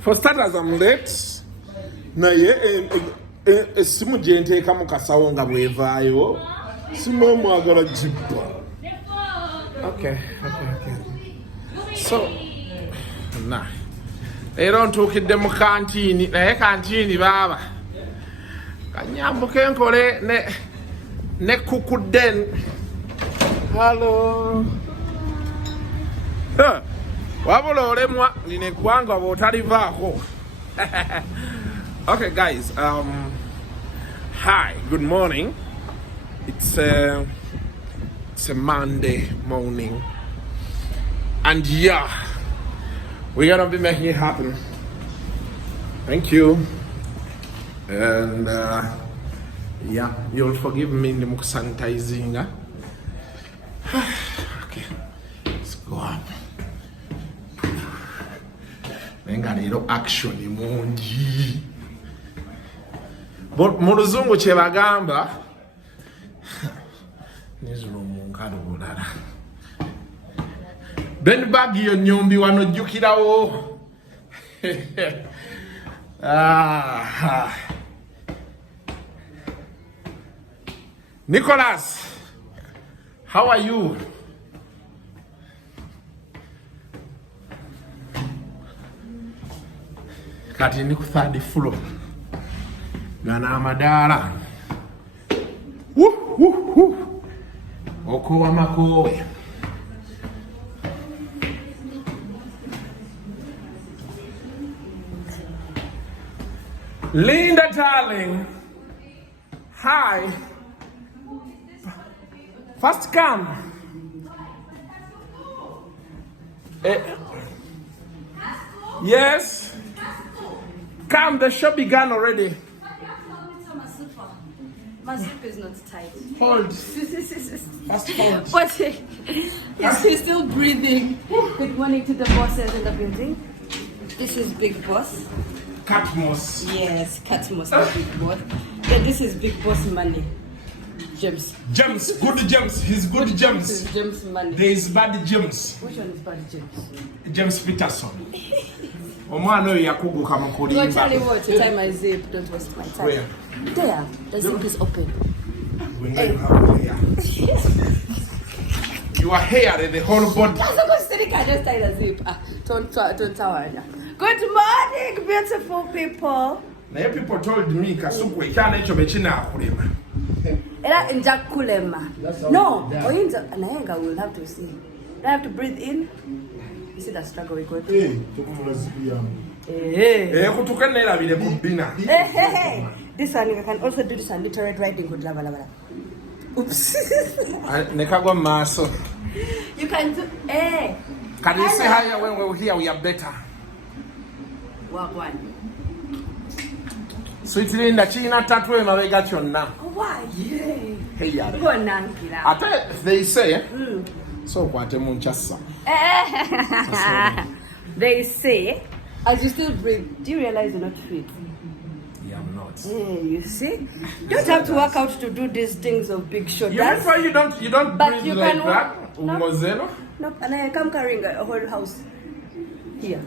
For starters, I'm late. Na ye simu jente kama kasawo nga bwevayo. Simu mwagala jibba. Okay. So, nah. Era ntukidde mu kantini, naye kantini baba. Kanyambuke nkole ne kukudden. Hello. Wabula olemwa nine kwanga botalivaako. Okay guys, hi, good morning. It's a Monday morning. And yeah, we're gonna be making it happen. Thank you. And yeah, you'll forgive me in the sanitizing. Okay, let's go up. Nenga lero action mungi. Mu luzungu kye bagamba nizulu munkalo bulala. Badblack yo nyombi wano jukirawo. Nicholas, how are you? Kati ni ku third floor. Gana amadala. Okowa makowe. Linda, darling. Hi. First come. Yes. Come, the show began already. My zip is not tight. Hold. First hold. But he's still breathing. Good morning to the bosses in the building. This is Big Boss. Catmos. Yes, Catmos, the Big Boss. Yeah, this is Big Boss money. James. James, good James. He's good James. This is James money. There is bad James. Which one is bad James? James Peterson. Omwana oyo yakuguka mu kulimba. Go tell you what, to tie my zip, don't waste my time. Where? There, the zip is open. When you have hair. You are hair, the whole body. I'm not going to just tie the zip. Don't worry. Good morning, beautiful people. Now people told me kasuku ekyana ekyo bekina akulema. Era njakulema. No, oyinza nayenga will have to see. I have to breathe in. You see that struggle we go through. Kutuka nerabire ku bina. This one you can also do this one literary writing good lava. Oops. Nekagwa maso. You can do Can you say higher when we're here we are better? What one? Sweet Linda china tatu emabega kyonna. Why? Hey ya. Go nankira. Ate they say so kwate munchassa. They say as you still breathe, do you realize you're not fit? Yeah, I'm not. You see? You don't have to work out to do these things of big shoulders. You mean why you don't But breathe you like can that? No. No, and I come carrying a whole house here.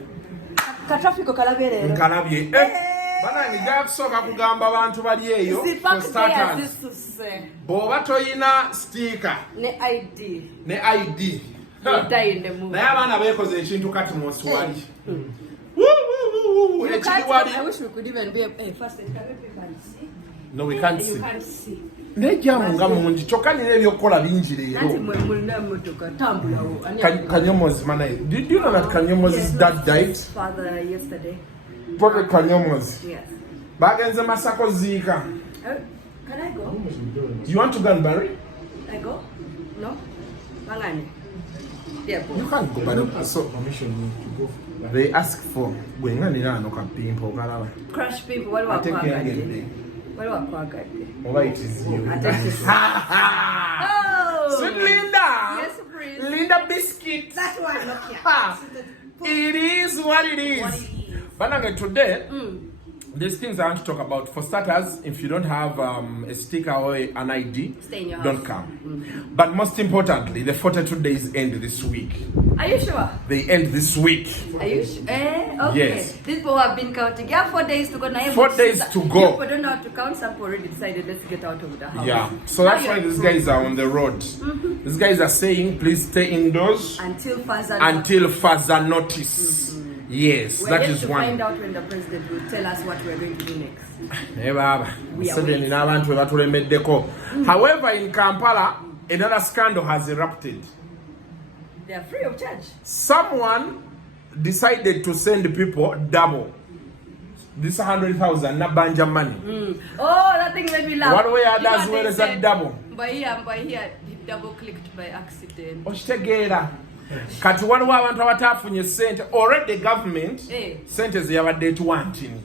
Ka traffic kalabere. Nkalabye. Bana nija kusoka kugamba abantu bali eyo for starters. Boba toyina sticker. Ne ID. Ne ID. Die in the movie. Naye abaana beekoze ekintu kati mwoswali. I wish we could even be first and see. No, we can't see. You can't see. Nejamu nga mungi kyokka nina ebyokukola bingi leero. Kanyomozi mana. Did you know that Kanyomozi's dad died? His father yesterday. Prophet Kanyomozi. Yes. Bagenze masako ziika. Can I go? You want to go and bury? I go? No? Bangani. Yeah, you can't go, but so permission to go. They ask for crush people. What about Kwagade? What about Kwagade? Oh, it is you. Oh! Sweet Linda! Yes, please. Linda Biscuit. That's why look here. It is what it is. But today, There's things I want to talk about. For starters, if you don't have a sticker or an ID, Stay in your don't house. come. But most importantly, the 42 days end this week. Are you sure? They end this week. Are you sure? Okay. Yes. These people have been counting. Yeah, 4 days to go. Now 4 days to go. People don't know how to count. Some people already decided, let's get out of the house. Yeah. So that's why these guys are on the road. These guys are saying, please stay indoors Until further notice. Yes, we're that yet is to one. find out when the president will tell us what we're going to do next. However, in Kampala, another scandal has erupted. They are free of charge. Someone decided to send people double. This 100,000 Nabanja money. Oh, that thing made me laugh. What way You know does what where they is that said? double? By here, he double clicked by accident. Okitegeera kati waliwo abantu abatafunye sente already government sente zeyabadde etuwa ntini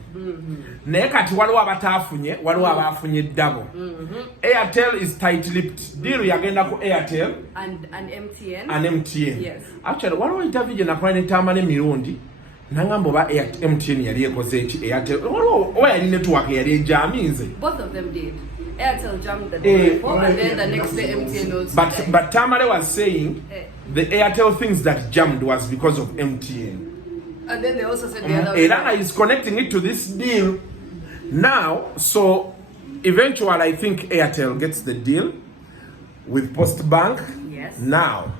naye kati waliwo abatafunye waliwo abafunye double. Airtel is tight-lipped. Deal yagenda ku Airtel and MTN. and MTN. Yes. Actually waliwo interview gye nakola ne Tamale mirundi nangamba oba MTN yali ekoze eki Airtel waliwo oba yali network yali ejamize. Both of them did. Airtel jammed the day before, and then the next day MTN also. But Tamale was saying the Airtel things that jammed was because of MTN. And then they also said the other way. Elana is connecting it to this deal now. So eventually, I think Airtel gets the deal with Postbank. Yes. Now,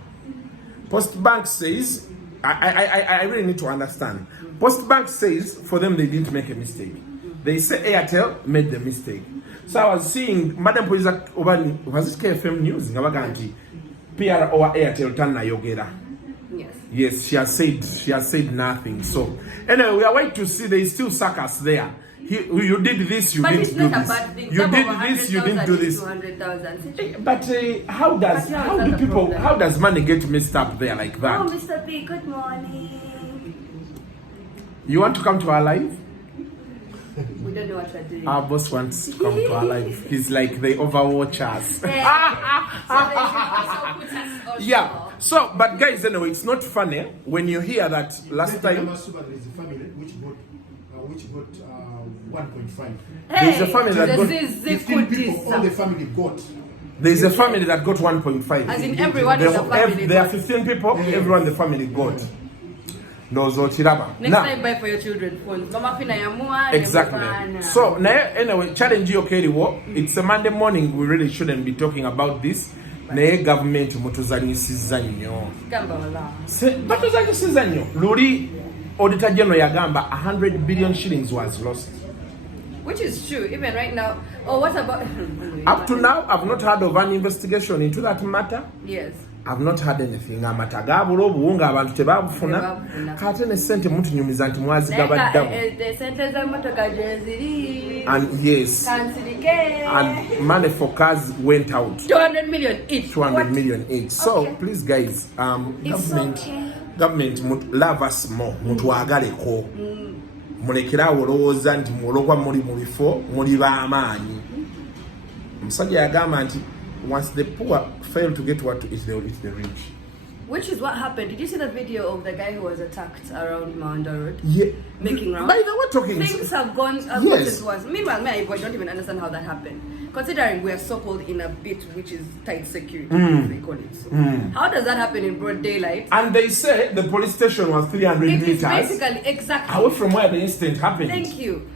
Postbank says, I really need to understand. Postbank says for them they didn't make a mistake. They say Airtel made the mistake. So I was seeing Madam Poiza Obani, was it KFM News? Ngabaganti PR or Airtel Tanna Yogera. Yes. Yes, she has said nothing. So anyway, we are waiting to see. There is still suckers there. You did this, you But didn't it's do not a this. bad thing. You Some did over this, you 100,000 didn't do is this. 200,000. But how But yeah, do that's the people problem. how does money get messed up there like that? Oh, Mr. P, good morning. You want to come to our live? We don't know what we're doing. Our boss wants to come to our live. He's like they overwatch us. So they also put us on Yeah. show. So, but guys, anyway, it's not funny when you hear that last time. There is a family which got 1.5. There's a family that got- 15 people, all the family got. There's a family that got 1.5. As in everyone in the family. There are got. 15 people. Everyone in the family got. Those Chiraba. Next time, buy for your children phones. Mama Fina Yamua. Exactly. So anyway, challenge you okay. It's a Monday morning. We really shouldn't be talking about this. Naye government mutuzanyisiza nnyo. Gamba wala. Batuzanyisiza nnyo. Luli Auditor General yagamba 100 billion shillings was lost. Which is true, even right now. Oh, what about... Up to now, I've not heard of an investigation into that matter. Yes. I've not heard anything. Amata gabula obuwunga abantu tebabufuna. Kate ne sente mutunyumiza nti mwazigabaddamu. And yes, and money for cars went out. 200 million each. 200 million each. So please guys, government love us more. Mutwagaleko. Mulekera olowooza nti mulokwa muri mu bifo muri b'amaanyi. Omusajja yagamba nti once the poor fail to get what to eat, they will eat the rich. Which is what happened. Did you see the video of the guy who was attacked around Manda Road? Yeah. Making rounds? By the way, talking. Things have gone Yes. as once. Meanwhile, I don't even understand how that happened. Considering we are so called in a bit which is tight security, they call it. So how does that happen in broad daylight? And they say the police station was 300 It meters is basically exactly away from where the incident happened. Thank you.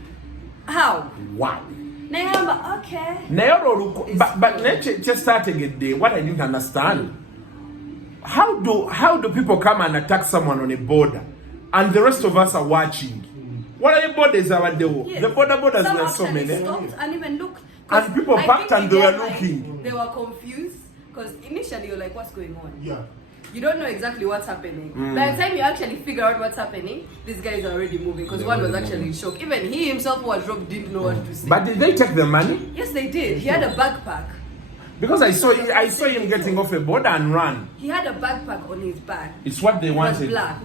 How? Wow. Nayamba, okay. But just starting a day, what I didn't understand. How do people come and attack someone on a border and the rest of us are watching? What are the borders our deal? Yes. The borders Some were so actually many. stopped and even looked. And people I parked think and they in were their mind, looking. They were confused because initially you're like, what's going on? Yeah. You don't know exactly what's happening. By the time you actually figure out what's happening, these guys are already moving because one was actually in shock. Even he himself who was robbed didn't know what to say. But did they take the money? Yes, they did. He had a backpack. Because I saw him getting off a border and run. He had a backpack on his back. It's what they It was wanted. black.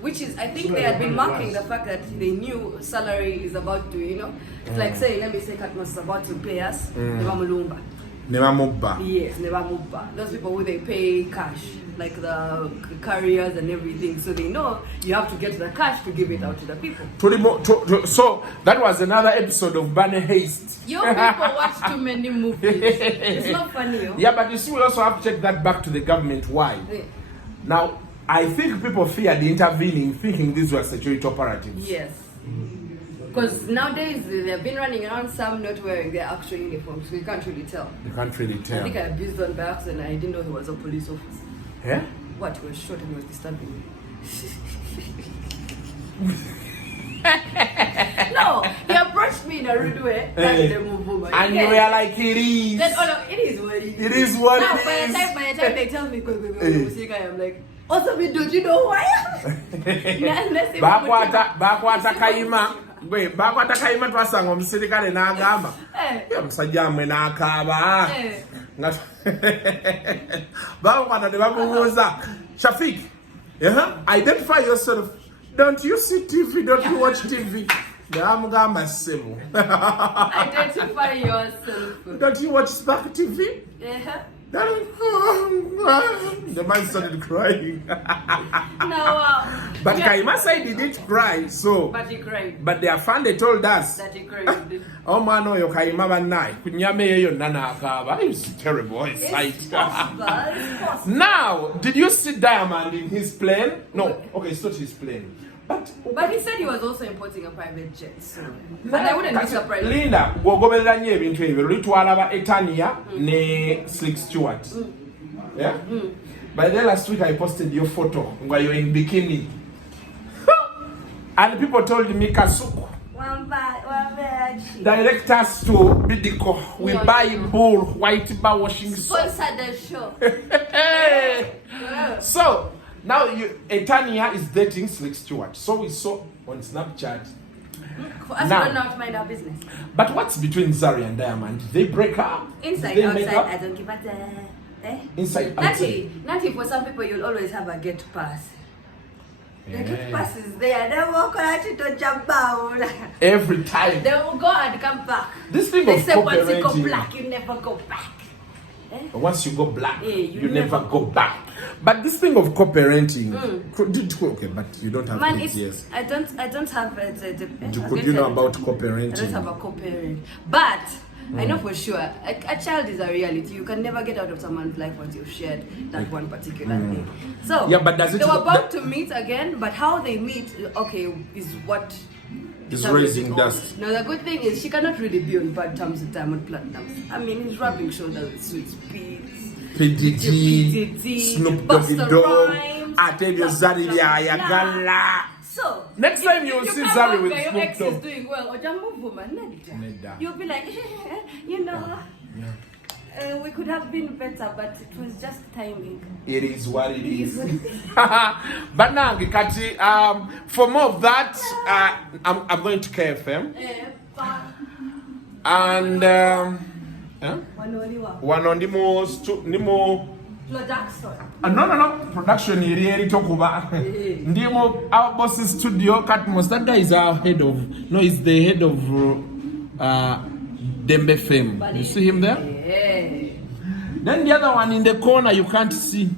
Which is, I think they had been marking the fact that they knew salary is about to, it's like saying, let me say, Katmos is about to pay us. Never Mulumba. Never move back. Yes, never Mubba. Those people who they pay cash. like the carriers and everything, so they know you have to get the cash to give it out to the people. So that was another episode of Bunny Haste. You people watch too many movies. It's not funny. Yo. Yeah, but you see, we also have to check that back to the government. Why? Yeah. Now, I think people feared intervening, thinking these were security operatives. Yes. Because nowadays they've been running around, some not wearing their actual uniforms, so you can't really tell. You can't really tell. I think I abused one by accident and I didn't know he was a police officer. Yeah? What? He was short and he was disturbing me. No, he approached me in a rude way. That's the move. And you were like, it is. Then, oh no, it is what it is. It is what now, it is. By the time they tell me, go, I'm like, also, don't you know who I am? Bakwata Kaima. Wait, Bakwata Kaima twasanga omusirikale n'agamba. Omusajja mmwe n'akaaba. Bakwata ne bamubuuza. Shafiq, identify yourself. Don't you see TV? Don't you watch TV? Namugamba ssebo. Identify yourself. Don't you watch Spark TV? The man started crying. But Kaima said he didn't cry, so. But he cried. But their fan, they told us that he cried. Oh man, no, Kaima banai. Kunyame yo nana akaba. It's terrible. It's possible. Now, did you see Diamond in his plane? No. Okay, it's not his plane. But he said he was also importing a private jet. So. And I wouldn't be surprised. Linda, gogoberera nnyo ebintu ebyo. Litwala ba Etania ne Slick Stewart. Yeah? By the last week I posted your photo where you're in bikini. And people told me, Kasuku, direct us to Bidiko. We buy bull, white bar washing soap. Sponsor the show. So, now Etania is dating Slick Stewart. So we saw on Snapchat. For us to not mind our business. But what's between Zari and Diamond? They break up? Inside, outside, I don't give a Inside, outside. Natty, for some people, you'll always have a get pass. The get pass is there. They walk out to jump out. Every time. They will go and come back. This thing of Except once you go co-parenting. black, you never go back. Once you go black, you never go back. But this thing of co-parenting, okay, but you don't have kids, yes. I don't have it. Could you know about co-parenting? I don't have a co-parent. But I know for sure, a child is a reality. You can never get out of someone's life once you've shared that one particular thing. So yeah, but does it they were about to meet again, but how they meet, is what is raising dust. Now the good thing is she cannot really be on bad terms with Diamond Platnumz. I mean, he's rubbing shoulders with Sweet Speeds, PDG, Snoop Doggy Dogg. I tell you, Zari Ayagala. So next time you'll see Zari with your Snoop ex Dogg. is doing well, or move woman, you'll be like, we could have been better, but it was just timing. It is what it is. But now, Kati, for more of that, I'm going to KFM. And one on the most production. No. Production really talk about. Ndimo our boss's studio. Katmos. That guy is our head of. No, he's the head of Dembe Fame. You see him there? Yeah. Then the other one in the corner you can't see.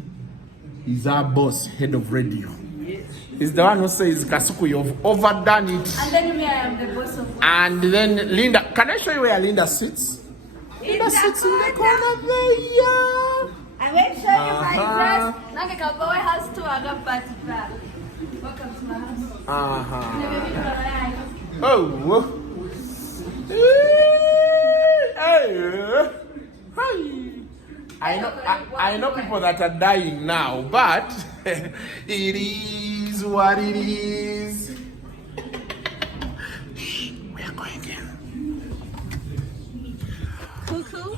He's our boss, head of radio. Yes. He's the one who says, Kasuku, you've overdone it. And then me, I am the boss of. And then Linda, can I show you where Linda sits? Linda sits in the corner there. Yeah. I will show you my dress. Now I can go my house too. I got party back. Welcome to my house. Oh. Hey. I know people that are dying now, but it is what it is. We are going in. Cuckoo.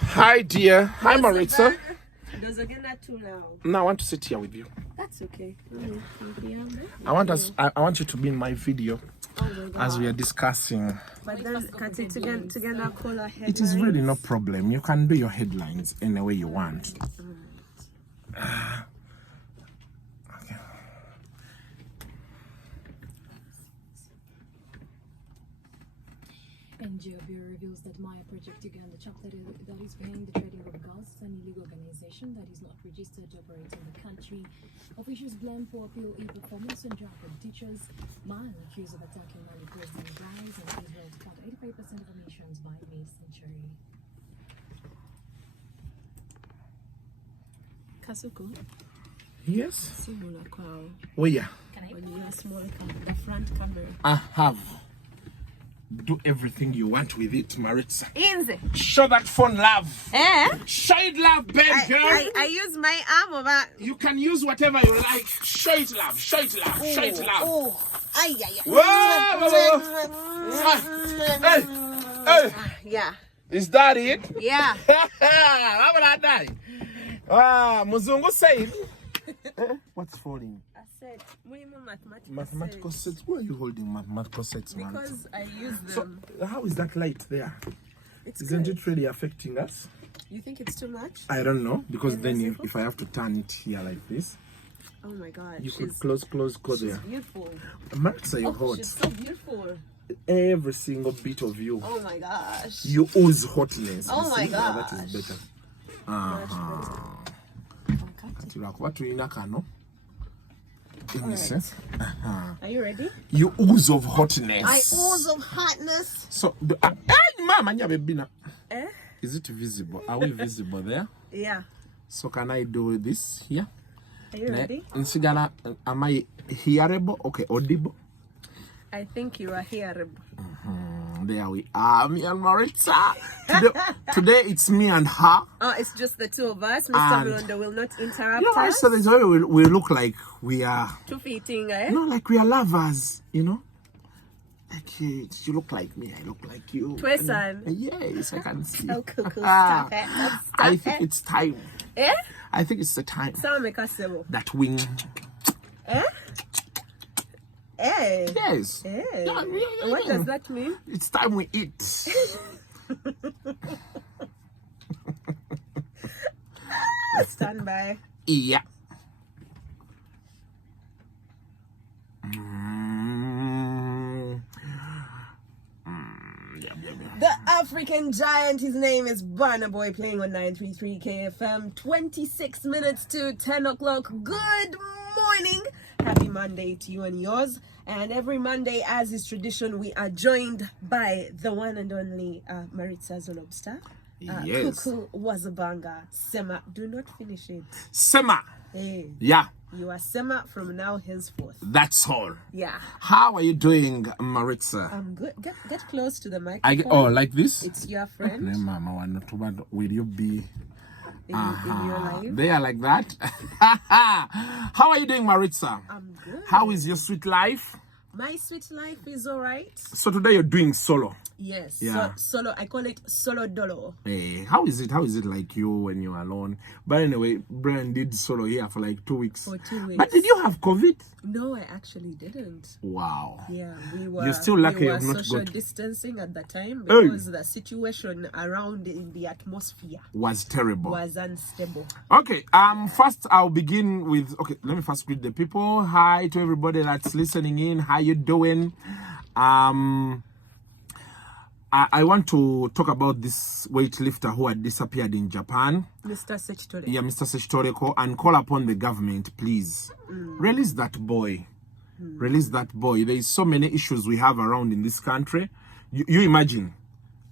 Hi, dear. Hi, Maritza. Does again that too now? No, I want to sit here with you. That's okay. I want you to be in my video as we are discussing. But then, Kati, together call our headlines. It is really no problem. You can do your headlines any way you want. Okay. Nigeria Bureau reveals that Maya Project Uganda chapter that is behind the trading of girls is an illegal organization that is not registered to operate in the country. Officials blame poor POE performance on drafted teachers. Maya accused of attacking Mali President guys and Israel to cut 85% of emissions by mid-century. Kasuku. Yes. Simula kwao. Oh yeah. When you have small camera, the front camera. I have. Do everything you want with it, Maritza. Inze. Show that phone love. Eh? Show it love, babe, girl. I use my arm over. You can use whatever you like. Show it love. Show it love. Show it love. Oh. Ay, ay, ay. Whoa, Hey. Hey. Yeah. Is that it? Yeah. How about that? Ah, Muzungu said. What's falling? I said, Mathematical sets. Why are you holding mathematical sets, man? because I use So, them. how is that light there? It's Isn't good. it really affecting us? You think it's too much? I don't know, because Is then it if I have to turn it here like this, Oh my God. you could she's close she's there. beautiful. Maritza, you're Oh, hot. she's so beautiful. Every single bit of you. Oh my gosh. You ooze hotness. Oh you my see? Now that gosh. is better. Much better. What kano? In this sense. Are you ready? You ooze of hotness. I ooze of hotness. So, Mama, Eh? is it visible? Are we visible there? Yeah. So can I do this here? Are you ready? Nsigala, am I hearable? Okay, audible. I think you are here. There we are, me and Maritza. Today it's me and her. Oh, it's just the two of us. Mr. And- Blondo will not interrupt You know, us. Maritza, this way we look like we are, Two-feeting, eh? like we are lovers, you know? Like you look like me, I look like you. Twesan. Yes, I can see. Oh, cuckoo, stop it. Stop I think it. it's time. Eh? I think it's the time Sawa mekasebo. that we... Eh? Eh? Yes. Eh? Yeah. What does that mean? It's time we eat. Stand by. Yeah. The African giant, his name is Burna Boy, playing on 933 KFM. 26 minutes to 10 o'clock. Good morning. Happy Monday to you and yours. And every Monday, as is tradition, we are joined by the one and only Maritza Zolobster. Yes. Kuku Wazabanga. Sema, do not finish it. Sema. Hey, Yeah, you are Sema from now henceforth. that's all. Yeah. How are you doing, Maritza? I'm good. Get close to the microphone. Oh, like this? It's your friend No, Mama, why not? Will you be in your life. there like that? How are you doing, Maritza? I'm good. How is your sweet life? My sweet life is alright. So today you're doing solo. Yes. Yeah. So, solo. I call it solo dolo. Hey, how is it? How is it like you when you're alone? But anyway, Brian did solo here for like 2 weeks. For 2 weeks. But did you have COVID? No, I actually didn't. Wow. Yeah, we were. You're still lucky we you were have not social got- distancing at the time Hey. because the situation around in the atmosphere Was terrible. was unstable. Okay, first I'll begin with, let me first greet the people. Hi to everybody that's listening in. How you doing? I want to talk about this weightlifter who had disappeared in Japan. Mr. Sechitore. Yeah, Mr. Sechitore, and call upon the government, please. Release that boy. Release that boy. There is so many issues we have around in this country. You imagine,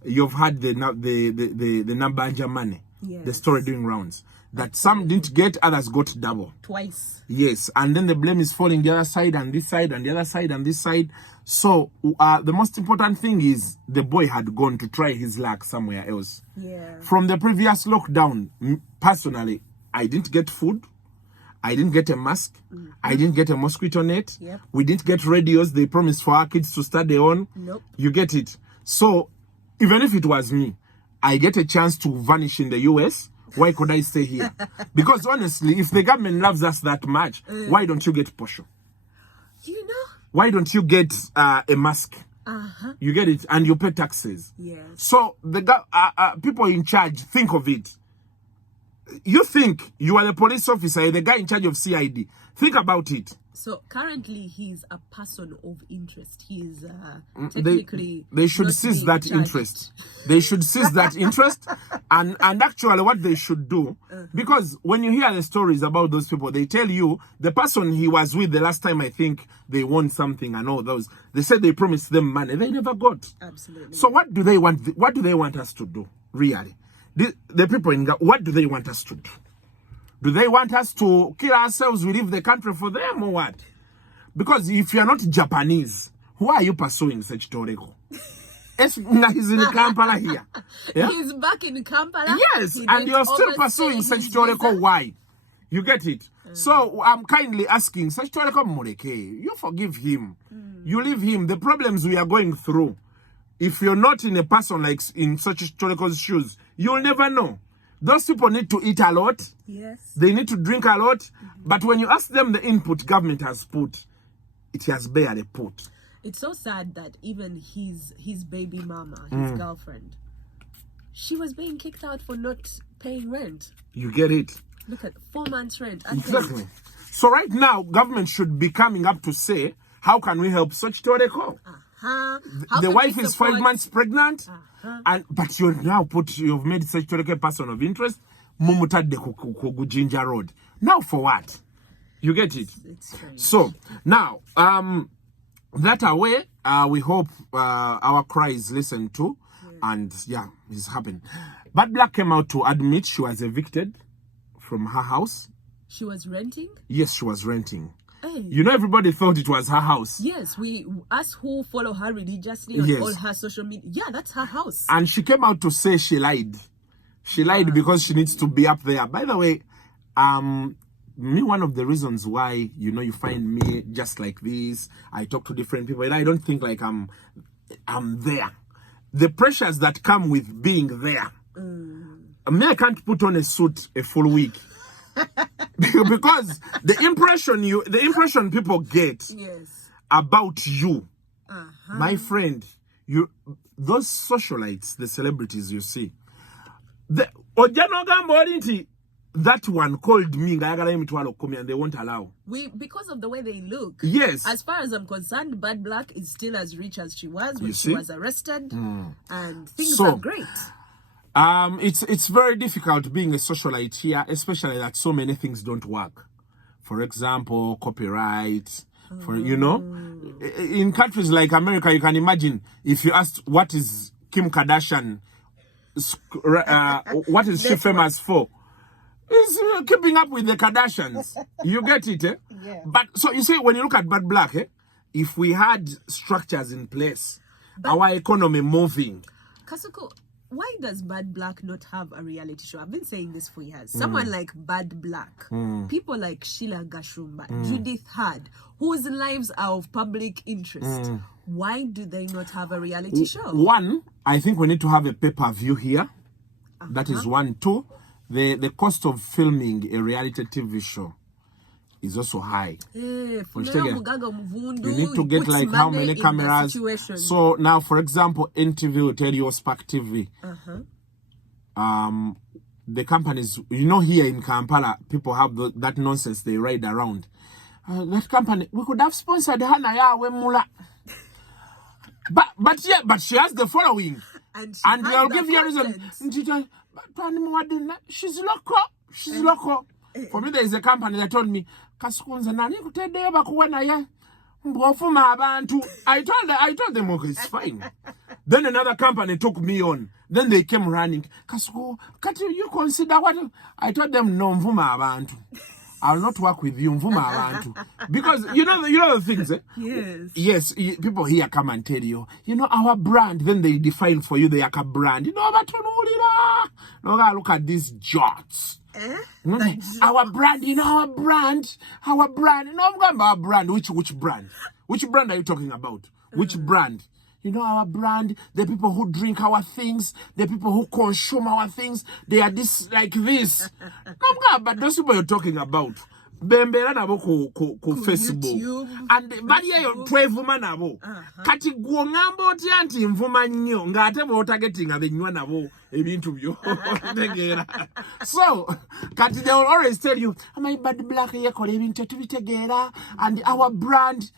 you've had the Nambanja money, the Yes. story doing rounds, that some didn't get, others got double. Twice. Yes, and then the blame is falling the other side and this side and the other side and this side. So the most important thing is the boy had gone to try his luck somewhere else. Yeah. From the previous lockdown, personally, I didn't get food. I didn't get a mask. I didn't get a mosquito net. Yep. We didn't get radios they promised for our kids to study on. Nope. You get it. So even if it was me, I get a chance to vanish in the US. Why could I stay here? Because honestly, if the government loves us that much, why don't you get Posho? You know? Why don't you get a mask? You get it, and you pay taxes. Yes. So the people in charge, think of it. You think you are the police officer, the guy in charge of CID. Think about it. So currently he's a person of interest. He's technically they should not cease being that charged. interest. They should cease that interest, and actually what they should do, because when you hear the stories about those people, they tell you the person he was with the last time, I think they won something and all those. They said they promised them money, they never got. Absolutely. So what do they want? What do they want us to do? Really, the people in what do they want us to do? Do they want us to kill ourselves? We leave the country for them or what? Because if you're not Japanese, why are you pursuing such Toreko? He's in Kampala here. Yeah? He's back in Kampala. Yes, He and did you're still pursuing overstay such his Toreko. visa. Why? You get it? So I'm kindly asking, such Toreko Moreke, you forgive him. You leave him. The problems we are going through, if you're not in a person like in such Toreko's shoes, you'll never know. Those people need to eat a lot. Yes. They need to drink a lot. But when you ask them the input government has put, it has barely put. It's so sad that even his baby mama, his girlfriend, she was being kicked out for not paying rent. You get it? Look at 4 months rent. unpaid. Exactly. So right now, government should be coming up to say, how can we help such Toreko? How The can wife we is support- 5 months pregnant, but you've made such Toreko a person of interest. Mumutade Jinja Road. Now for what? You get it? It's strange. So now, that away, we hope our cry is listened to, and yeah, it's happened. Badblack came out to admit she was evicted from her house. She was renting? Yes, she was renting. Hey. You know, everybody thought it was her house. Yes, us who follow her religiously on Yes. all her social media. Yeah, that's her house. And she came out to say she lied. She lied because she needs to be up there. By the way, me, one of the reasons why, you find me just like this, I talk to different people, and I don't think like I'm there. The pressures that come with being there. Me, I can't put on a suit a full week. Because the impression people get Yes. about you, my friend, those socialites, the celebrities you see, that one called me and they won't allow. Because of the way they look. Yes. As far as I'm concerned, Badblack is still as rich as she was when You she see? was arrested. And things So, are great. It's very difficult being a socialite here, especially that so many things don't work. For example, copyright. In countries like America, you can imagine if you asked what is Kim Kardashian, what is she famous for? Is keeping up with the Kardashians. You get it, eh? Yeah. But so you see, when you look at Badblack, if we had structures in place, our economy moving. Kasuko, why does Badblack not have a reality show? I've been saying this for years. Someone like Badblack, people like Sheila Gashumba, Judith Hard, whose lives are of public interest. Why do they not have a reality show? One, I think we need to have a pay-per-view here. That is one. Two, the cost of filming a reality TV show is also high. You need to get like how many cameras. So now, for example, NTV will tell you, Spark TV. The companies, here in Kampala, people have that nonsense they ride around. That company, we could have sponsored Hana Yawe Mula. But she has the following. And I'll give you a reason. She's local. She's local. For me, there is a company that told me, I told them, okay, it's fine. Then another company took me on. Then they came running. You consider what? I told them, no, mvuma abantu. I'll not work with you, mvuma abantu. Because you know the things, eh? Yes. Yes, people here come and tell you, our brand. Then they define for you the Yaka brand. Look at these jots. Our brand, our brand. I'm going about brand. Which brand? Which brand are you talking about? Which brand? Our brand, the people who drink our things, the people who consume our things, they are this like this. But those people you're talking about, bembera nabo ku Facebook YouTube, and baliyo twevuma nabo kati gwo ngamba oti anti nvuma nnyo ngate bo targeting abenywa nabo ebintu byo tegeera so kati they will always tell you my Badblack yekola ebintu tubitegeera and our brand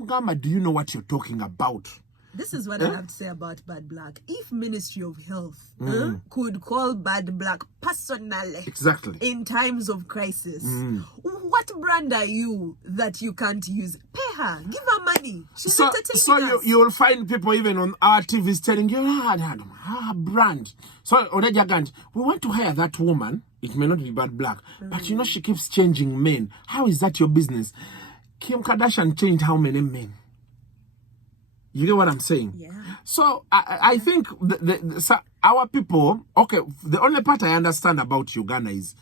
ngamba do you know what you're talking about? This is what I have to say about Badblack. If Ministry of Health could call Badblack personally exactly in times of crisis, what brand are you that you can't use? Pay her, give her money. She's entertaining us. You will find people even on our TVs telling you, brand. So we want to hire that woman. It may not be Badblack, but you know she keeps changing men. How is that your business? Kim Kardashian changed how many men? You get what I'm saying? Yeah. So I think our people, okay, the only part I understand about Uganda is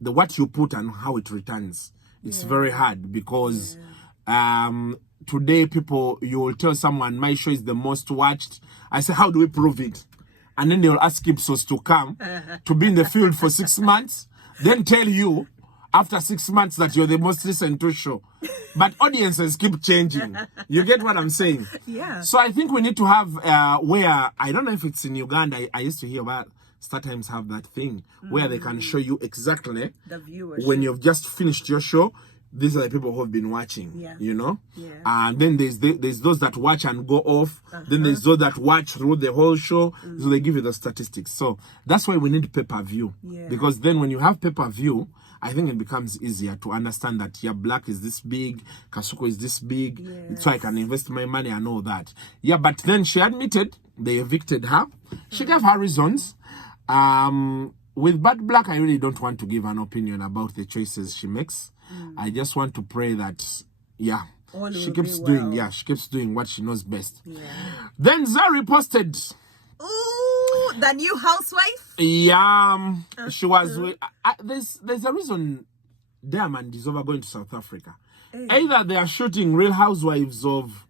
what you put and how it returns. It's very hard because today people, you will tell someone my show is the most watched. I say, how do we prove it? And then they will ask Ipsos to come to be in the field for 6 months, then tell you after 6 months that you're the most listened to show. But audiences keep changing. You get what I'm saying? Yeah. So I think we need to have where, I don't know if it's in Uganda, I used to hear about StarTimes have that thing where they can show you exactly the viewership. When you've just finished your show, these are the people who have been watching, you know? Yeah. And then there's those that watch and go off. Then there's those that watch through the whole show. So they give you the statistics. So that's why we need pay-per-view. Yeah. Because then when you have pay-per-view, I think it becomes easier to understand that Black is this big, Kasuko is this big, so I can invest my money and all that. Yeah, but then she admitted they evicted her. She gave her reasons. With Badblack, I really don't want to give an opinion about the choices she makes. I just want to pray that, she keeps doing what she knows best. Yeah. Then Zari posted. Ooh, the new housewife? Yeah, she was with, there's a reason Diamond is over going to South Africa. Either they are shooting Real Housewives of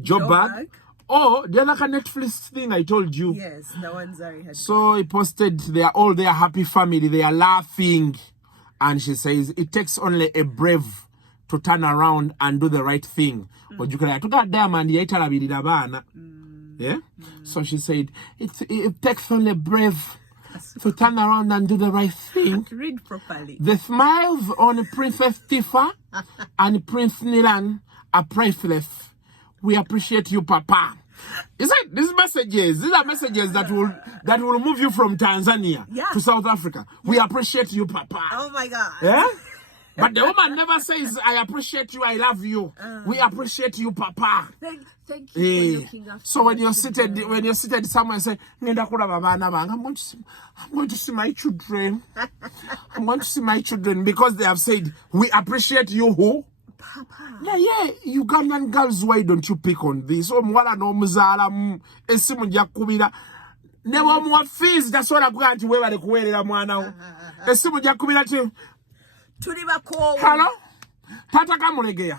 Joburg, or the other Netflix thing I told you. Yes, the one Zari had. So he posted, they are all their happy family, they are laughing. And she says, it takes only a brave to turn around and do the right thing. But you can took Diamond, yeah? So she said, it takes only brave to turn around and do the right thing. Read properly. The smiles on Princess Tifa and Prince Nilan are priceless. We appreciate you, Papa. Is it these messages? These are messages that will move you from Tanzania to South Africa. We appreciate you, Papa. Oh my God. Yeah? But the woman never says, I appreciate you, I love you. We appreciate you, Papa. Thank you for looking after. So when you're seated somewhere and say, I'm going to see my children. I'm going to see my children because they have said, we appreciate you who? Papa. Yeah, Ugandan girls, why don't you pick on this? Oh, mwala no mzala esimu jakubira. Newa mwa fees, that's what I'm going to wear the kuwelera mwana. Esimu jakubira tu. Hello? Tata kamulegea.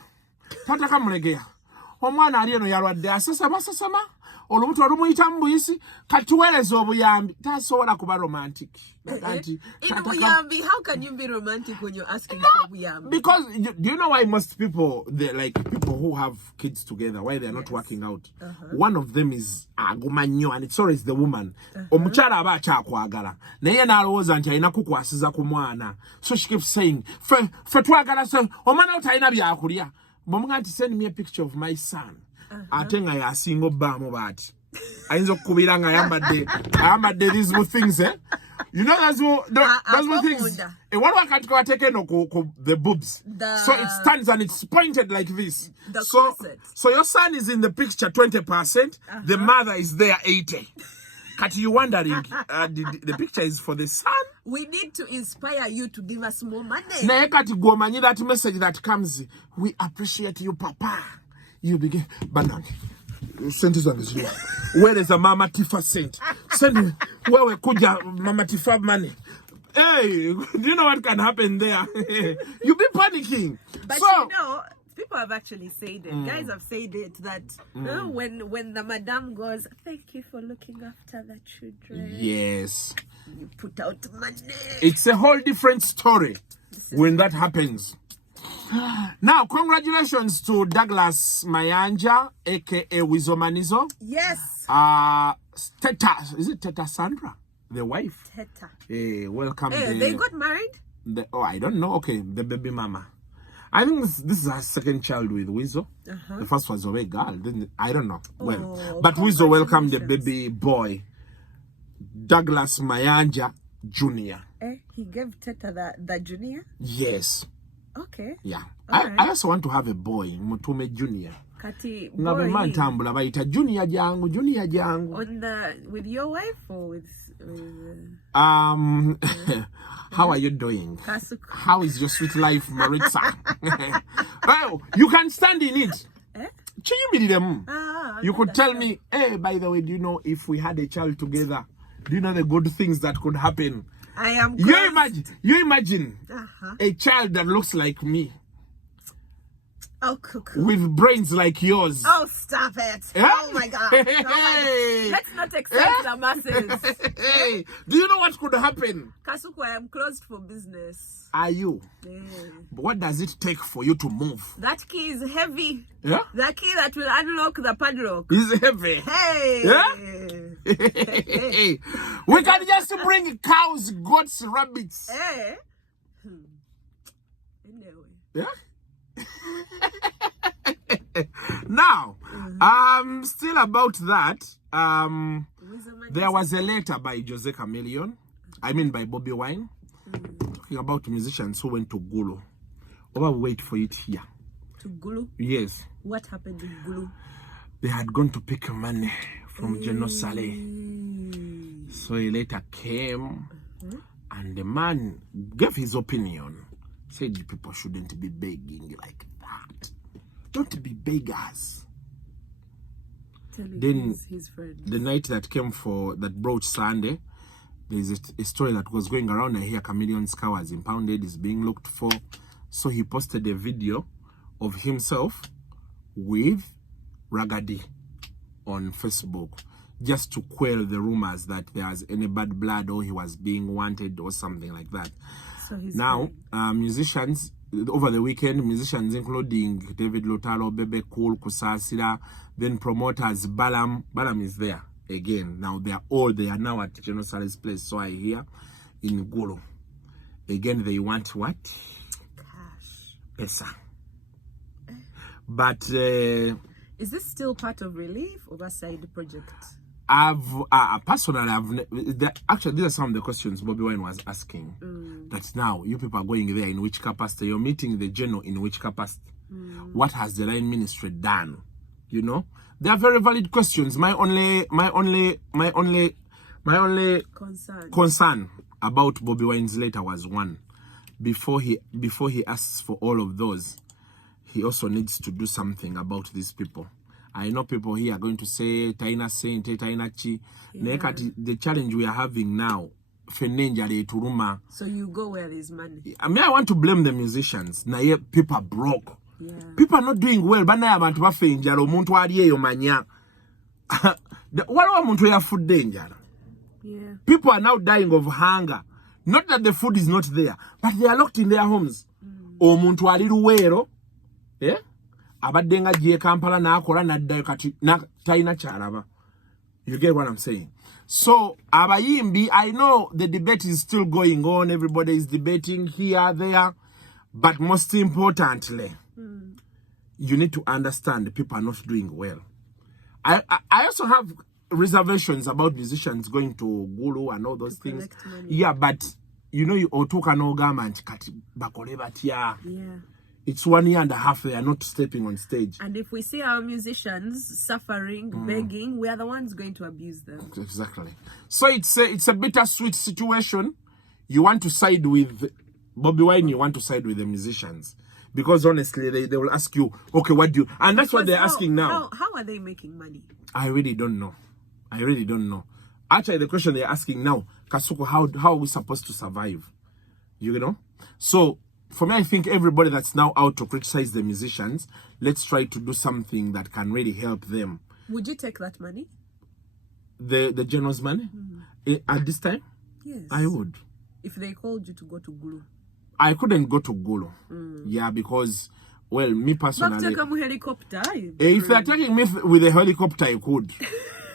Omwana alieno yalwadde asasama. Olubuto olumuyita mbuyisi katuweereza obuyambi tasobola kuba romantic. Buyambi, how can you be romantic when you're asking for buyambi? Because do you know why most people, like people who have kids together, why they're not working out? One of them is agumanyo, and it's always the woman. Omukyala aba akyakwagala naye n'alowooza nti alina kukwasiza ku mwana, so she keeps saying fe twagala so omwana utalina byakulya bw'omuga nti send me a picture of my son. Ate nga yasinga obbaamu baati ayinza okukubira nga ayambadde these things, you know those things waliwo akantu kabateeka eno ku the boobs, so it stands and it's pointed like this, so your son is in the picture 20%, the mother is there 80%. Kati you wondering, the picture is for the son. We need to inspire you to give us more money. Naye kati gwomanyi that message that comes, we appreciate you, Papa. You begin, Banang. Send this on this. Where is a Mama Tifa sent? Send me. Where we could Mama Tifa money? Hey, do you know what can happen there? You be panicking. But so, you know, people have actually said it. Guys have said it that when the madam goes, thank you for looking after the children. Yes. You put out money. It's a whole different story when that happens. Now, congratulations to Douglas Mayanja, aka Weasal Manizo. Yes. Teta, is it Teta Sandra, the wife? Teta. Hey, welcome. They got married? I don't know. Okay, the baby mama. I think this is her second child with Weasal. The first was a girl. I don't know. But Weasal welcomed the baby boy, Douglas Mayanja Jr. He gave Teta the junior? Yes. Okay. Yeah. Right. I also want to have a boy, Mutume Jr. Kati Ngabe boy. mantambula baita junior jangu. On with your wife or with How are you doing? Kasuku? How is your sweet life, Maritza? Oh, you can stand in it. You could tell me, hey, by the way, do you know if we had a child together, do you know the good things that could happen? I am. You imagine a child that looks like me. Oh, cuckoo. With brains like yours. Oh, stop it. Yeah? Oh, my God. Oh, my God. Let's not accept the masses. Hey, do you know what could happen? Kasuku, I am closed for business. Are you? But what does it take for you to move? That key is heavy. Yeah? The key that will unlock the padlock. It's heavy. Hey! Yeah? We can just bring cows, goats, rabbits. Hey! Anyway. Yeah? Now, still about that, there was a letter by Jose Chameleone, by Bobby Wine, talking about musicians who went to Gulu. Wait for it here. To Gulu? Yes. What happened in Gulu? They had gone to pick money from Gen Saleh. So a letter came, and the man gave his opinion. Said people shouldn't be begging like that. Don't be beggars. Then his friend. The night that came for that broach Sunday, there's a story that was going around. I hear Chameleone's car was impounded, is being looked for. So he posted a video of himself with Ragadi on Facebook, just to quell the rumors that there's any bad blood or he was being wanted or something like that. So now, musicians, over the weekend, musicians including David Lotalo, Bebe Cool, Kusasira, then promoters, Balam is there again. Now they are now at Gen Saleh's place. So I hear in Gulu. Again, they want what? Cash. Pesa. But is this still part of Relief or a side project? Personally, actually, these are some of the questions Bobby Wine was asking. That now, you people are going there in which capacity? You're meeting the general in which capacity? What has the line ministry done? You know? They are very valid questions. My only concern about Bobby Wine's letter was one. Before he asks for all of those, he also needs to do something about these people. I know people here are going to say Taina Saint, Taina Chi. The challenge we are having now, so you go where there's money. I want to blame the musicians. Now people are broke. Yeah. People are not doing well. But now abantu bafenja lo muntu aliye yo manya. Waliwo muntu ya food danger. Yeah. People are now dying of hunger. Not that the food is not there, but they are locked in their homes. Omuntu ali luwero. Yeah? Abadenga je Kampala na akola na dayo kati na taina charaba. You get what I'm saying? So, abayimbi, I know the debate is still going on. Everybody is debating here, there. But most importantly, you need to understand people are not doing well. I also have reservations about musicians going to Gulu and all those things. Money. Yeah, but you know, you otoka no government kati bakole batya. Yeah. It's 1.5 years they are not stepping on stage. And if we see our musicians suffering, begging, we are the ones going to abuse them. Exactly. So it's a bittersweet situation. You want to side with Bobby Wine, you want to side with the musicians. Because honestly, they will ask you, okay, what do you... And that's what they're asking now. How are they making money? I really don't know. Actually, the question they're asking now, Kasuko, how are we supposed to survive? You know? So, for me, I think everybody that's now out to criticize the musicians, let's try to do something that can really help them. Would you take that money? The general's money? At this time? Yes. I would. If they called you to go to Gulu. I couldn't go to Gulu. Yeah, because, well, me personally... helicopter. If they're taking me with a helicopter, I could.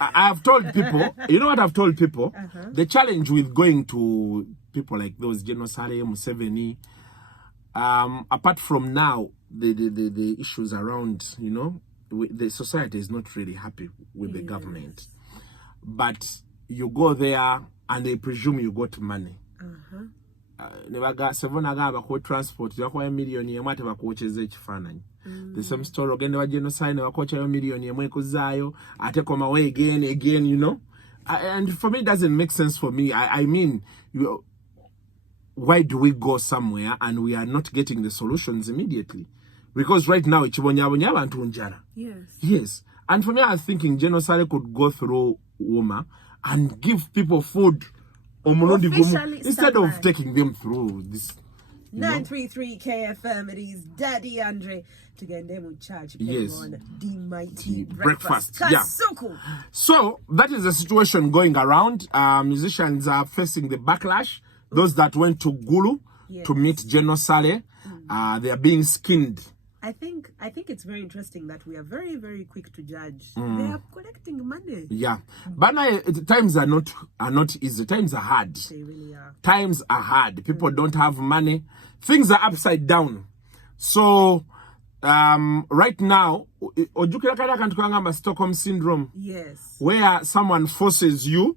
I have told people, you know what I've told people? The challenge with going to people like those, Gen Saleh, Museveni, apart from now, the issues around, you know, the society is not really happy with the government. But you go there and they presume you got money. Never transport, you million the same story again, never genocide, never coach a million, I take on my way again, you know. And for me, it doesn't make sense for me. I mean, why do we go somewhere and we are not getting the solutions immediately? Because right now, yes. And for me, I was thinking Gen Saleh could go through Woma and give people food instead of taking them through this. 933 KFM, it is Daddy Andre to get them in charge. On the mighty breakfast. Yeah. So that is the situation going around. Musicians are facing the backlash. Those that went to Gulu to meet Gen Saleh, they are being skinned. I think it's very interesting that we are very, very quick to judge. They are collecting money. Yeah, but now, times are not easy. Times are hard. They really are. Times are hard. People don't have money. Things are upside down. So right now, Stockholm syndrome. Yes. Where someone forces you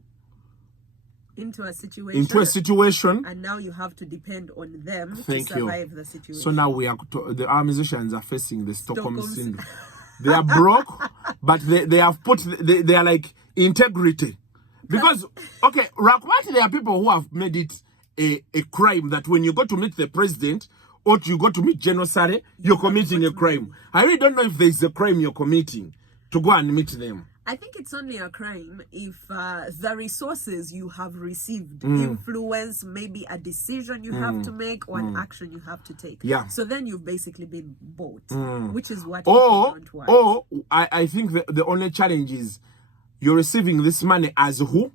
into a situation, and now you have to depend on them to survive the situation. So now our musicians are facing the Stockholm syndrome. They are broke, but they have put they are like integrity, because okay, Rakwati, there are people who have made it a crime that when you go to meet the president or you go to meet Gen Saleh, you're committing a crime. I really don't know if there's a crime you're committing to go and meet them. I think it's only a crime if the resources you have received influence maybe a decision you have to make or an action you have to take. Yeah. So then you've basically been bought, which is what don't want. I think the only challenge is you're receiving this money as who?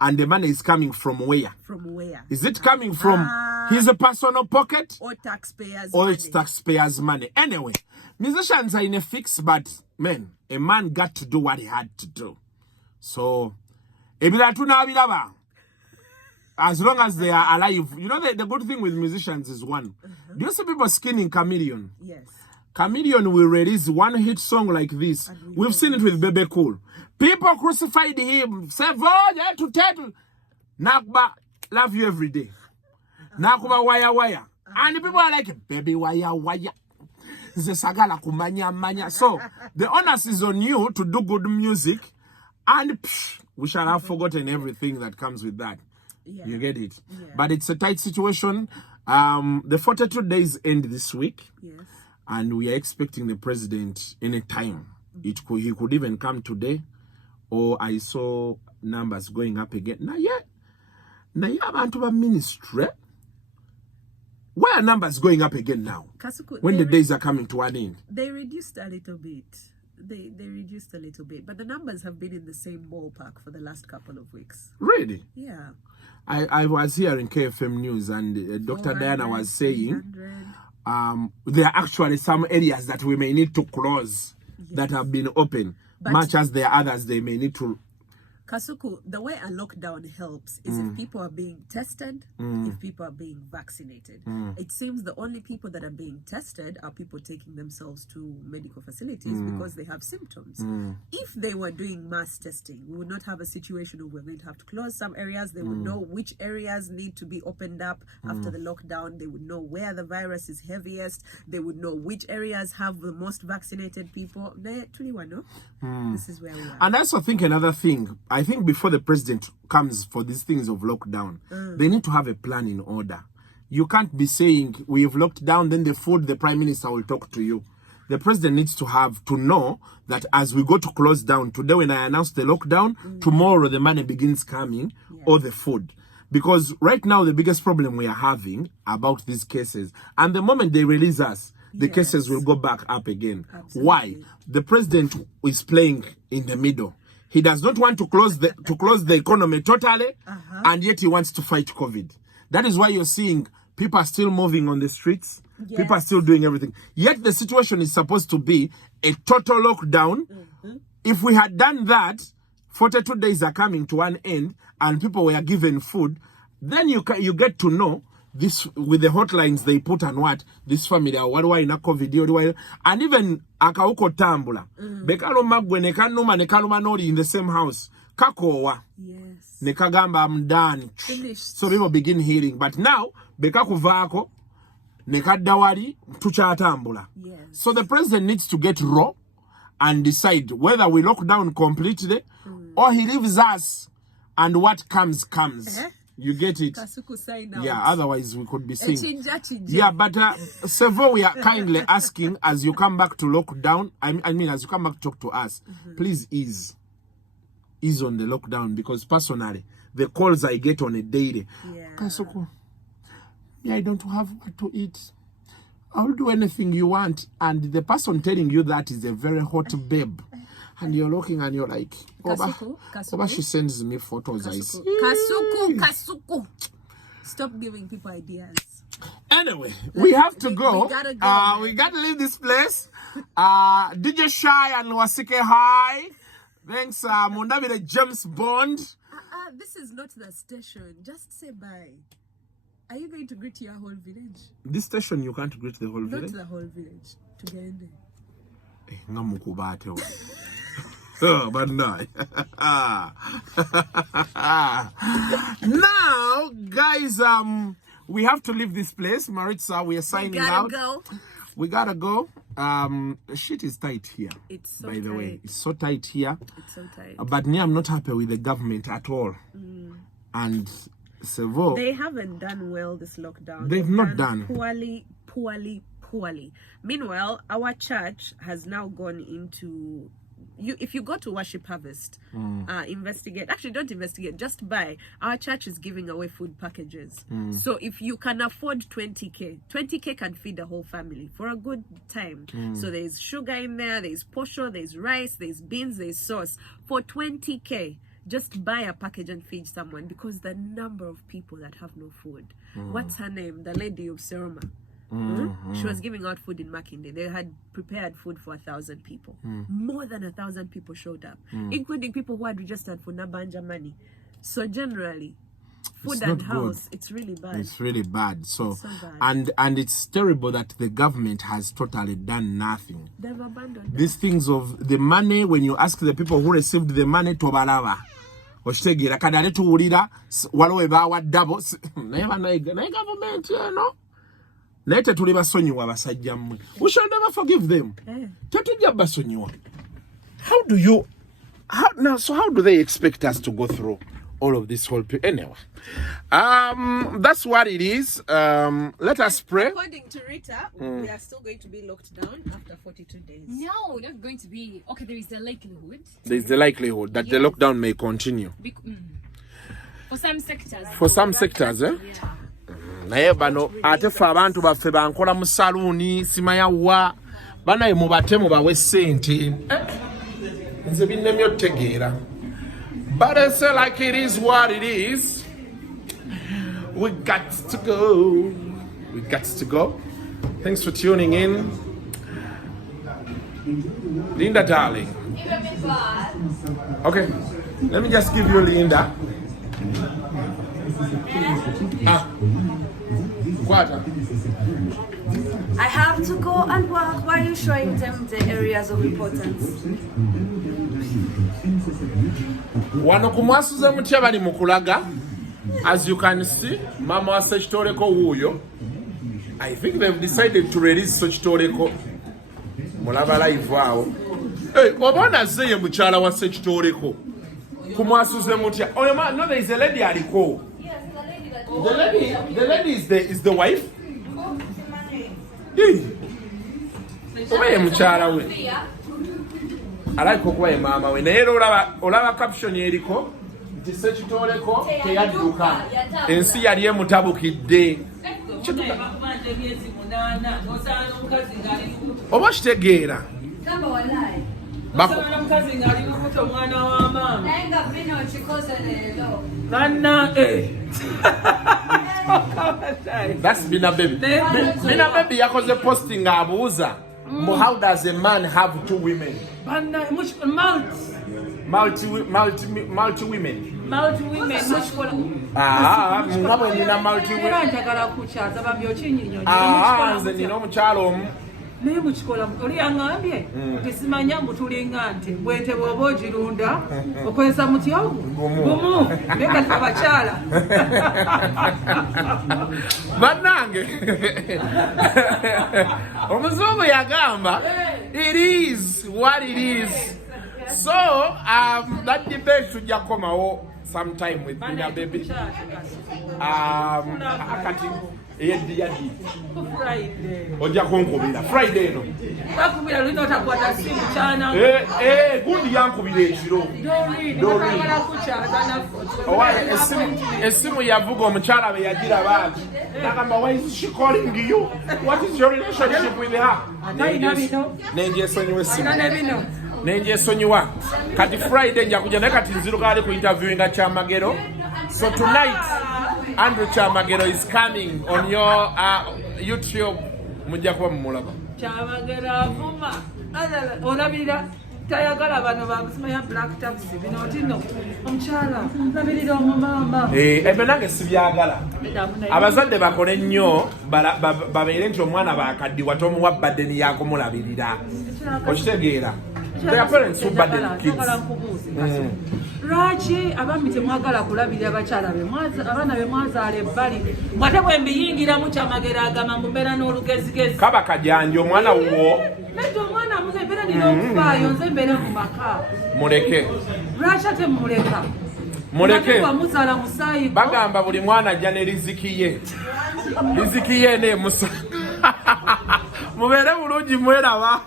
And the money is coming from where? From where? Is it coming from his personal pocket? Or taxpayers' or money? It's taxpayers' money. Anyway, musicians are in a fix, but man, a man got to do what he had to do. So, as long as they are alive, you know, the good thing with musicians is one. Do you see people skinning Chameleone? Yes. Chameleone will release one hit song like this. We've seen it with Bebe Cool. People crucified him. Say, to tell. Nakba, love you every day. Nakuba wire. And the people are like, baby wire. So, the onus is on you to do good music. And we shall have forgotten everything that comes with that. Yeah. You get it? Yeah. But it's a tight situation. The 42 days end this week. Yes. And we are expecting the president any time. He could even come today. Or I saw numbers going up again. Now, ministry. Why are numbers going up again now? Kasuku, when the days are coming to an end. They reduced a little bit. They reduced a little bit. But the numbers have been in the same ballpark for the last couple of weeks. Really? Yeah. I was hearing KFM News and Dr. Diana was saying 300. There are actually some areas that we may need to close that have been open. But much as there are others, they may need to. Kasuku, the way a lockdown helps is if people are being tested, if people are being vaccinated. It seems the only people that are being tested are people taking themselves to medical facilities because they have symptoms. If they were doing mass testing, we would not have a situation where we're going to have to close some areas. They would know which areas need to be opened up after the lockdown. They would know where the virus is heaviest. They would know which areas have the most vaccinated people. This is where we are. And I also think another thing, I think before the president comes for these things of lockdown, they need to have a plan in order. You can't be saying, we've locked down, then the prime minister will talk to you. The president needs to know that as we go to close down, today when I announce the lockdown, tomorrow the money begins coming, or the food. Because right now, the biggest problem we are having about these cases, and the moment they release us, the cases will go back up again. Absolutely. Why? The president is playing in the middle. He does not want to close the economy totally, and yet he wants to fight COVID. That is why you're seeing people are still moving on the streets. Yes. People are still doing everything. Yet the situation is supposed to be a total lockdown. If we had done that, 42 days are coming to an end, and people were given food, then you get to know this with the hotlines they put and what this family what do I na COVID and even akauko tambula bekalo magwe ne kanuma ne kaluma nori in the same house kakowa ne kagamba I'm done. So people begin healing, but now bekakuvako ne kadawali tuchatambula. So the president needs to get raw and decide whether we lock down completely or he leaves us and what comes. You get it? Yeah, otherwise we could be saying. Yeah, but Sevo, we are kindly asking as you come back to lockdown, I mean, as you come back to talk to us, please ease on the lockdown, because personally, the calls I get on a daily. Kasuku, I don't have what to eat. I'll do anything you want. And the person telling you that is a very hot babe. And you're looking and you're like, Oba, she sends me photos. Kasuku. Kasuku. Stop giving people ideas. Anyway, we have to go. We gotta leave this place. DJ Shy and Wasike High. Thanks, Mundabile James Bond. This is not the station. Just say bye. Are you going to greet your whole village? This station, you can't greet the whole village? Not the whole village. Together. Oh, but no. Now, guys, we have to leave this place. Maritza, we are signing out. We gotta go. Shit is tight here. It's so by the tight. way, it's so tight here. It's so tight. But me, I'm not happy with the government at all. And Sevo, they haven't done well this lockdown. They've not done poorly. Meanwhile, our church has now gone into. If you go to Worship Harvest, investigate. Actually, don't investigate. Just buy. Our church is giving away food packages. So if you can afford 20K can feed a whole family for a good time. So there's sugar in there, there's posho, there's rice, there's beans, there's sauce. For 20K, just buy a package and feed someone, because the number of people that have no food. What's her name? The lady of Seroma. She was giving out food in Makinde. They had prepared food for 1,000 people. More than 1,000 people showed up, including people who had registered for Nabanja money. So generally, food and house, it's really bad. It's really bad. So bad. And it's terrible that the government has totally done nothing. They've abandoned these things of the money. When you ask the people who received the money, tobalava oshitegera kadale tuwulira waliwo ebawa double naye government, you know. We shall never forgive them. How do they expect us to go through all of this whole period? Anyway, that's what it is. Let us pray. According to Rita, we are still going to be locked down after 42 days. No, not going to be. Okay, there is the likelihood. There is the likelihood that the lockdown may continue. For some sectors. For some sectors, eh? Yeah. Naye bano ate fe abantu baffe bankola mu saluuni simayawa banaye mubatemu bawe ssente nze binnemye otutegeera, but I say like it is what it is. We got to go. Thanks for tuning in. Linda darling, okay, let me just give you Linda. I have to go and work. Why are you showing them the areas of importance? Wano kumwasuza mutya bali mukulaga. As you can see, mama wa Sechitoreko wuyo. I think they've decided to release Sechitoreko. Mulaba live awo. Hey, obona zeye muchala wa Sechitoreko. Kumwasuza mutya. Oh man, no, there is a lady aliko. The lady is the wife. Hey. Oye mchara we. I like okuba mama we. Naye olaba caption yeriko nti sekitoleko teyadduka ensi yali emutabukidde oba kitegeera That's Bina Baby. Bina Baby yakoze posting abuuza how does a man have two women? Multi women. Ngabwe nina multi women. Nze nina omukyalo omu. Naye mukikola oli angambye tesimanya mbutulinga nti bwete bwoba ogirunda okozesa muti ogwo gumu naye kati abakyala bannange omuzungu yagamba it is what it is. So that debate tujja kukomawo sometime with Bina Baby. Akati yedi ojja kunkubira Friday no bakubira lino takwata simu kyana gundi yankubira ekiro esimu yavuga omukyala be yagira baaki nagamba why is she calling you, what is your relationship with her? Nenjesonyiwa esimu nenjesonyiwa kati Friday nja kujja naye kati nziruka ali ku interviewinga Chamagero. So tonight Andrew Chamagero is coming on your YouTube. Mujja kuba mumulaba Chamagero avuma olabirira tayagala bano bamusima ya Black Taxi bino tino omukyala labirira omumamba ebe nange sibyagala abazadde bakole nnyo babeere nti omwana bakaddiwa tomuwa badeni yakumulabirira okitegeera their parents who badden kids. Lwaki abambi temwagala kulabirira abakyala abaana be mwazaala ebbali mwate bwe mbiyingiramu Chamagero agamba mbeera n'olugezigezi kaba kajanja omwana wo nedda omwana muze mbeera nina okufaayo nze mbeera mu maka muleke lwaki ate muleka muleke muzaala musaayi bagamba buli mwana ajja ne riziki ye neemusa mubeere bulungi mweraba